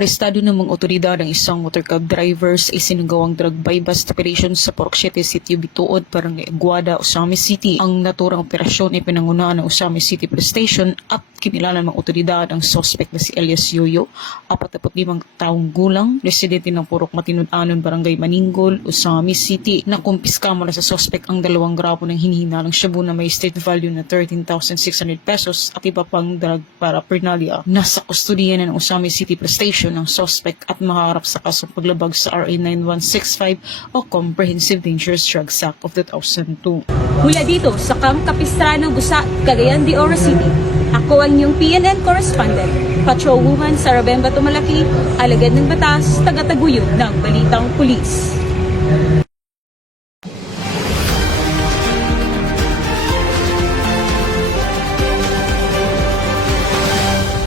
Arestado ng mga otoridad ang isang motorcab driver sa isinagawang drug buy-bust operation sa Purok 7 City, Bituod, Barangay Aguada, Usami City. Ang naturang operasyon ay pinangunahan ng Usami City Police Station at kinilalan ng mga otoridad ang suspect na si Elias Yoyo, 45 taong gulang, residente ng Purok Matinud-Anon, Barangay Maningol, Usami City. Nakumpiska mo na sa suspect ang 2 gramo ng hinihinalang shabu na may state value na 13,600 pesos at iba pang drug paraphernalia. Nasa kustudiya ng Usami City Police Station ng suspect at maharap sa kasong paglabag sa RA 9165 o Comprehensive Dangerous Drugs Act of 2002. Mula dito sa Camp Capistrano, Busa, Cagayan de Oro City, ako ang inyong PNN correspondent, Patrolwoman Sarabemba Tumalaki, alagad ng batas, taga-taguyod ng Balitang Pulis.